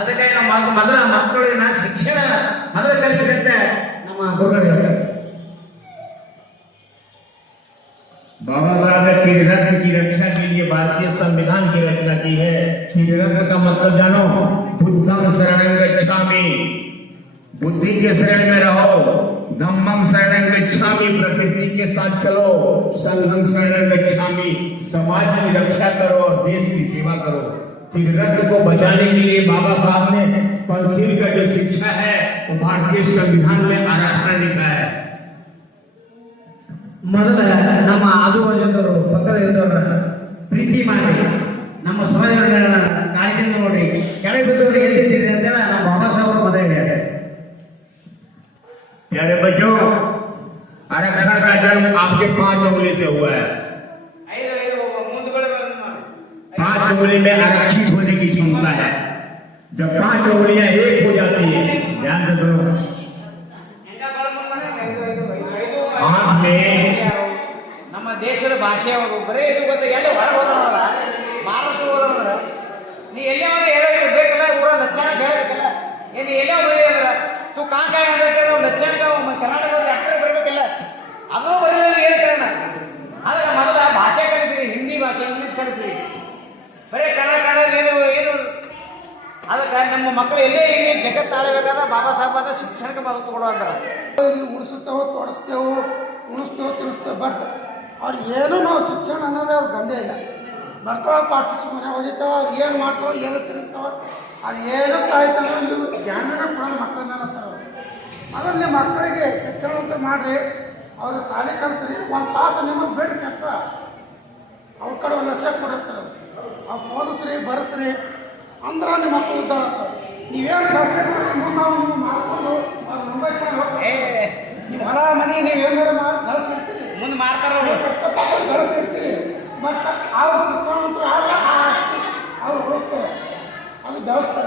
ಅದಕ್ಕಾಗಿ ನಮ್ಮ ಮೊದಲ ಮಕ್ಕಳಿಗೆ ಶಿಕ್ಷಣ ಮೊದಲು ಕಲಿಸಿದಂತೆ ನಮ್ಮ ಗುರುಗಳು ಹೇಳ್ತಾರೆ. बाबा साहब ने त्रिरत्न की रक्षा के लिए भारतीय संविधान की रचना की है। त्रिरत्न का मतलब जानो, बुद्धं शरणं गच्छामि, बुद्धि के शरण में रहो, धम्मं शरणं गच्छामि, प्रकृति के साथ चलो, संघं शरणं गच्छामि, समाज की रक्षा करो और देश की सेवा करो। त्रिरत्न को बचाने के लिए बाबा साहब ने पंचशील का जो शिक्षा है वो भारतीय संविधान में आरक्षण लिखा है। ಮೊದಲ ನಮ್ಮ ಆಜುಬಾಜುದವರು ಪಕ್ಕದ ಇದ್ದವ್ರ ಪ್ರೀತಿ ಮಾಡಿ ನಮ್ಮ ಸಮಾಜಗಳನ್ನ ಕಾಳಜಿಯಿಂದ ನೋಡ್ರಿ, ಕೆಳಗೆ ಬಿದ್ದವ್ರು ಎದ್ದಿದ್ದೀರಿ ಅಂತೇಳಿ ನಮ್ಮ ಬಾಬಾ ಸಾಹೇಬ್ ಮೊದಲು ಹೇಳ್ಯಾರ. प्यारे बच्चों, आरक्षण का जन्म आपके 5 उंगली से हुआ है। 5 उंगली में आरक्षित होने की क्षमता है। जब 5 उंगलियां एक हो जाती है, ध्यान से सुनो, हाथ में ನಮ್ಮ ದೇಶದ ಭಾಷೆ ಯಾವುದು ಬರೀ ಇದು ಗೊತ್ತ ಎಲ್ಲ ಹೊರಗೆ ಹೋದವಲ್ಲ ಮಹಾರಾಷ್ಟ್ರ ಹೋದವಲ್ಲ ನೀ ಎಲ್ಲೇ ಹೇಳೋ ಬೇಕಲ್ಲ ಊರ ಲಕ್ಷಣ ಹೇಳಬೇಕಲ್ಲ ಏನು ಎಲ್ಲೇ ಹೋಗಿಲ್ಲ ತು ಕಾಂಕಾಯ ನಾವು ಲಕ್ಷಣ ಕರ್ನಾಟಕದ ಅಕ್ಷರ ಬರಬೇಕಲ್ಲ ಅದನ್ನು ಬರೀ ಏನು ಕಾರಣ ಆದರೆ ಮೊದಲ ಭಾಷೆ ಕಲಿಸ್ರಿ, ಹಿಂದಿ ಭಾಷೆ ಇಂಗ್ಲೀಷ್ ಕಲಿಸ್ರಿ, ಬರೀ ಕನ್ನಡ ಏನು ಅದಕ್ಕೆ ನಮ್ಮ ಮಕ್ಕಳು ಎಲ್ಲೇ ಇಲ್ಲಿ ಜಗತ್ತು ಆಡಬೇಕಾದ್ರೆ ಬಾಬಾ ಸಾಹೇಬ್ ಆದ ಶಿಕ್ಷಣಕ್ಕೆ ಮಹತ್ವ ಕೊಡುವಂತಾರೆ. ಉಡಿಸುತ್ತೇವೋ ತೊಡಸ್ತೇವೋ ಉಣಿಸ್ತೇವೋ ತಿಳಿಸ್ತೇವೆ ಬಟ್ ಅವ್ರು ಏನೂ ನಾವು ಶಿಕ್ಷಣ ಅನ್ನೋದೇ ಅವ್ರು ಗಂಧೆ ಇಲ್ಲ. ಬರ್ತಾವ ಪಾಠ ಸುಮ್ಮನೆ ಹೋಗಿರ್ತಾವ, ಅವ್ರು ಏನು ಮಾಡ್ತಾವ ಏನು ತಿರುಗ್ತಾವ, ಅದು ಏನು ಕಾಯ್ತಾವ ನೀವು ಧ್ಯಾನ ಕೊಡೋದು ಮಕ್ಕಳ ಮೇಲೆ ಅಂತಾರೆ. ಅದನ್ನು ನಿಮ್ಮ ಮಕ್ಕಳಿಗೆ ಶಿಕ್ಷಣವಂತ ಮಾಡಿರಿ, ಅವ್ರ ಶಾಲೆ ಕಲಿಸ್ರಿ, ಒಂದು ತಾಸು ನಿಮಗೆ ಬೇಡ ಕಷ್ಟ ಅವ್ರ ಕಡೆ 1 ಲಕ್ಷ ಕೊಡಿರ್ತಾರೆ. ಅವ್ರು ಓದಿಸ್ರಿ ಬರೆಸ್ರಿ ಅಂದ್ರೆ ನಿಮ್ಮ ಮಕ್ಕಳು ಉದ್ದಾರ ಆಗ್ತವೆ. ನೀವೇನು ಕೆಲಸ ನಾವು ನೀವು ಮಾಡ್ಕೊಂಡು ಅವ್ರು ಮುಂಬೈಕೊಂಡು ಹೋಗ್ತಾರೆ. ನೀವು ಹೊರ ಮನೆ ನೀವು ಏನಾರು ಮಾಡಿ ಗಳಿಸಿರ್ತೀರಿ, ಮುಂದೆ ಮಾಡ್ತಾರ ಕಷ್ಟಪಟ್ಟು ಗಳಿಸಿರ್ತೀರಿ, ಬಟ್ ಅವ್ರ ಶಿಕ್ಷಣವಂತರು ಆಗ ಅವ್ರು ಹೋಗ್ತಾರೆ, ಅದು ಬೆಳೆಸ್ತಾರೆ.